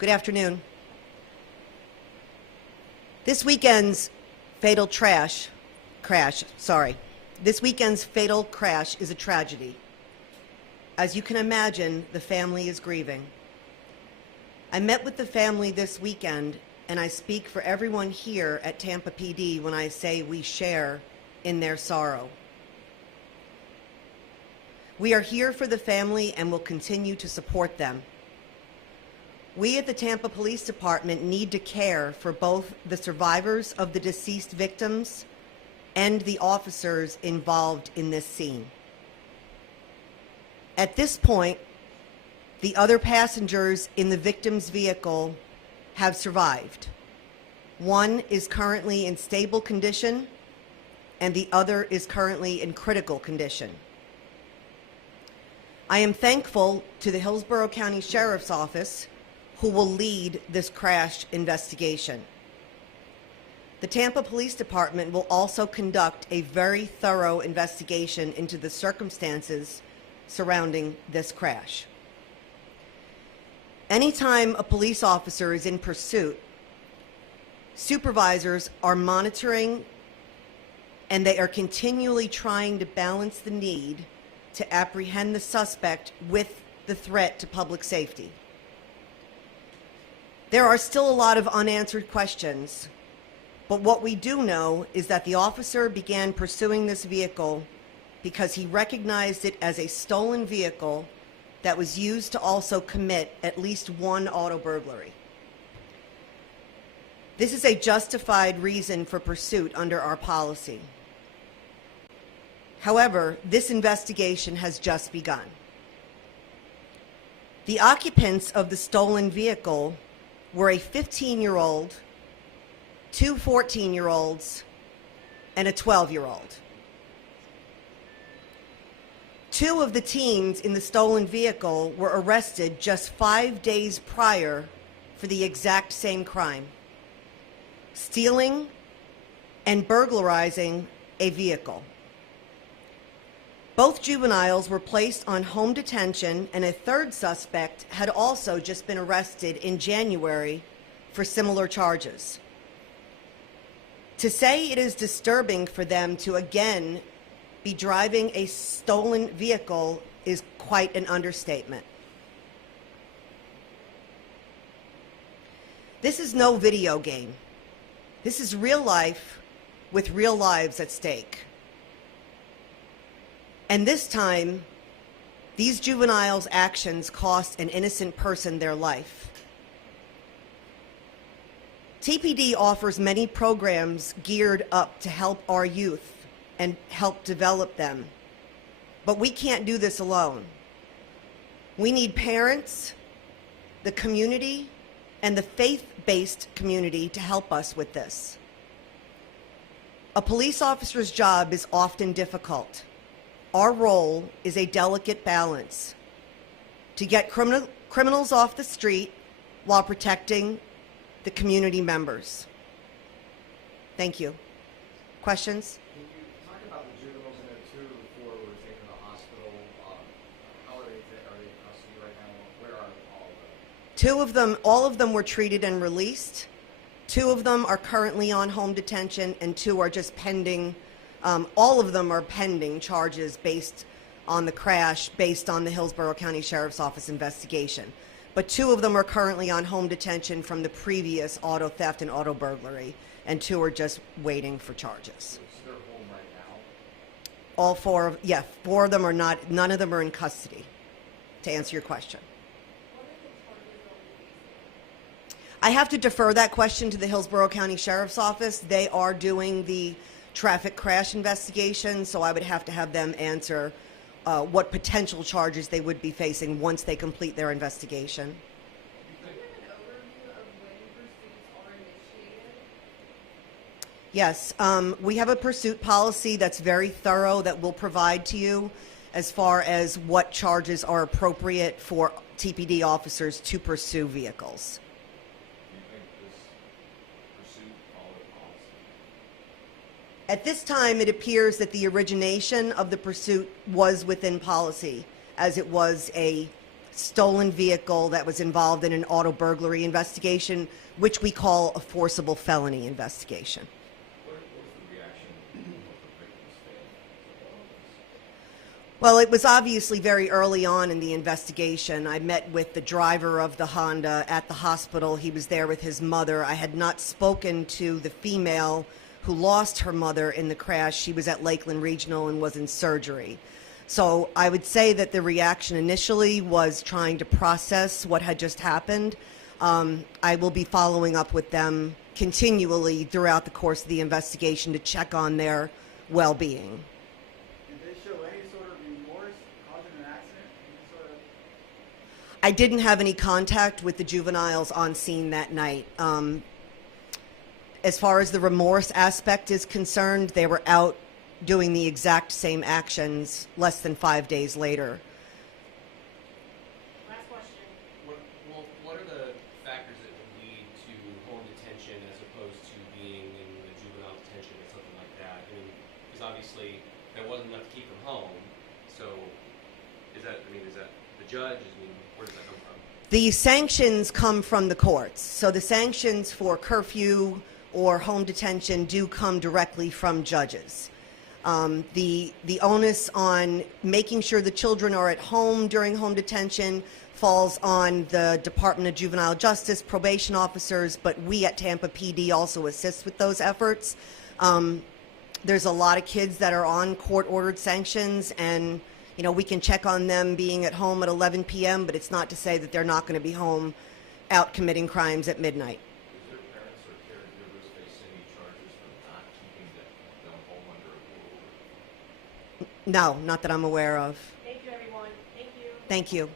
Good afternoon. This weekend's fatal crash is a tragedy. As you can imagine, the family is grieving. I met with the family this weekend, and I speak for everyone here at Tampa PD when I say we share in their sorrow. We are here for the family and will continue to support them. We at the Tampa Police Department need to care for both the survivors of the deceased victims and the officers involved in this scene. At this point, the other passengers in the victim's vehicle have survived. One is currently in stable condition, and the other is currently in critical condition. I am thankful to the Hillsborough County Sheriff's Office, who will lead this crash investigation. The Tampa Police Department will also conduct a very thorough investigation into the circumstances surrounding this crash. Anytime a police officer is in pursuit, supervisors are monitoring and they are continually trying to balance the need to apprehend the suspect with the threat to public safety. There are still a lot of unanswered questions, but what we do know is that the officer began pursuing this vehicle because he recognized it as a stolen vehicle that was used to also commit at least one auto burglary. This is a justified reason for pursuit under our policy. However, this investigation has just begun. The occupants of the stolen vehicle were a 15-year-old, two 14-year-olds, and a 12-year-old. Two of the teens in the stolen vehicle were arrested just 5 days prior for the exact same crime: stealing and burglarizing a vehicle. Both juveniles were placed on home detention, and a third suspect had also just been arrested in January for similar charges. To say it is disturbing for them to again be driving a stolen vehicle is quite an understatement. This is no video game. This is real life with real lives at stake. And this time, these juveniles' actions cost an innocent person their life. TPD offers many programs geared up to help our youth and help develop them. But we can't do this alone. We need parents, the community, and the faith-based community to help us with this. A police officer's job is often difficult. Our role is a delicate balance to get criminals off the street while protecting the community members. Thank you. Questions? Can you talk about the juveniles in there too, before we were taken to the hospital? How are they in custody right now? Where are all of them? All of them were treated and released. 2 of them are currently on home detention, and 2 are just pending. All of them are pending charges based on the crash, based on the Hillsborough County Sheriff's Office investigation. But 2 of them are currently on home detention from the previous auto theft and auto burglary, and 2 are just waiting for charges. So they're home right now? All 4 of them are not, none of them are in custody, to answer your question. I have to defer that question to the Hillsborough County Sheriff's Office. They are doing the traffic crash investigation, so I would have to have them answer what potential charges they would be facing once they complete their investigation. Do you have an overview of when pursuits are initiated? Yes, we have a pursuit policy that's very thorough that we'll provide to you as far as what charges are appropriate for TPD officers to pursue vehicles. At this time, it appears that the origination of the pursuit was within policy, as it was a stolen vehicle that was involved in an auto burglary investigation, which we call a forcible felony investigation. What was the reaction of the victim's family to all of this? Well, it was obviously very early on in the investigation. I met with the driver of the Honda at the hospital. He was there with his mother. I had not spoken to the female who lost her mother in the crash. She was at Lakeland Regional and was in surgery. So I would say that the reaction initially was trying to process what had just happened. I will be following up with them continually throughout the course of the investigation to check on their well-being. Did they show any sort of remorse causing an accident? Any sort of... I didn't have any contact with the juveniles on scene that night. As far as the remorse aspect is concerned, they were out doing the exact same actions less than 5 days later. Last question. What are the factors that would lead to home detention as opposed to being in the juvenile detention or something like that? I mean, because obviously there wasn't enough to keep them home. So, is that the judge? I mean, where does that come from? The sanctions come from the courts. So the sanctions for curfew or home detention do come directly from judges. The onus on making sure the children are at home during home detention falls on the Department of Juvenile Justice, probation officers, but we at Tampa PD also assist with those efforts. There's a lot of kids that are on court-ordered sanctions, and we can check on them being at home at 11 p.m., but it's not to say that they're not going to be home out committing crimes at midnight. Is there parents or caregivers face any charges for not keeping them home under a court order? No, not that I'm aware of. Thank you, everyone. Thank you. Thank you.